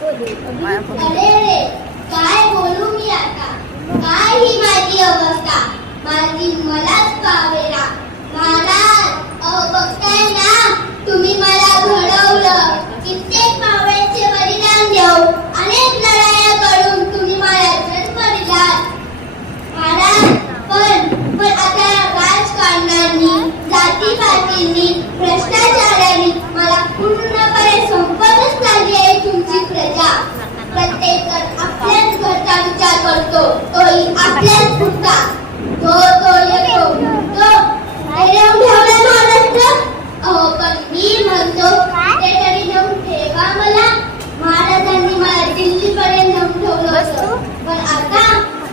अरे रे, काय बोलू मी आता? काय ही माझी अवस्था? माझी मलाच पावेना. महाराज, अहो बघताय ना, तुम्ही मला घडवलं. कित्येक मावळ्यांचे बलिदान देऊ, अनेक लढाया करून तुम्ही मला जन्म दिलात. महाराज, पण आता राजकारणाने, जातीपातींनी, भ्रष्टाचाराने मला पूर्णपणे संपतच चालली आहे तुमची प्रजा. प्रत्येक आपल्याच घरचा विचार करतो, तोही आपल्याच पुरता. तो येतो, तो ठेवून ठेवला महाराष्ट्र. अहो पण मी म्हणतो, ते तरी नेऊन ठेवा मला. महाराजांनी मला दिल्लीपर्यंत नेऊन ठेवलं होतं, पण आता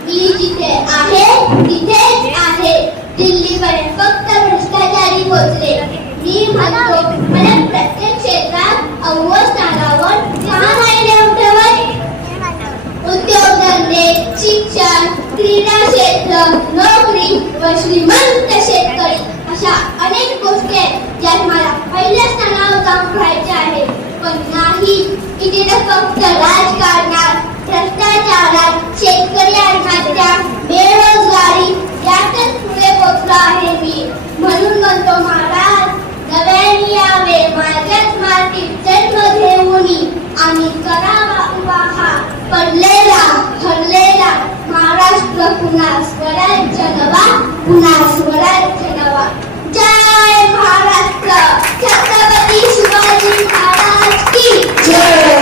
मी जिथे आहे तिथेच आहे. दिल्लीपर्यंत फक्त भ्रष्टाचारी पोचले. मी म्हणतो, मला प्रत्येक क्षेत्रात अव्वल स्थानावर का नाही नेऊन ठेवत? उद्योगधंदे, शिक्षण, क्रीडा क्षेत्र, नोकरी व श्रीमंत शेतकरी अशा अनेक गोष्टी आहेत ज्यात मला पहिल्या स्थानावर काम करायचे आहे. पण नाही, इथे तर फक्त राजकारणात, भ्रष्टाचारात, शेतकरी आत्महत्या, बेरोजगारी यातच पुढे पोचलो आहे मी. म्हणून म्हणतो महाराज, नव्याने यावे माझ्याच मातीत जन्म घेऊनी. आम्ही करावा उभा हा पडलेला, हरलेला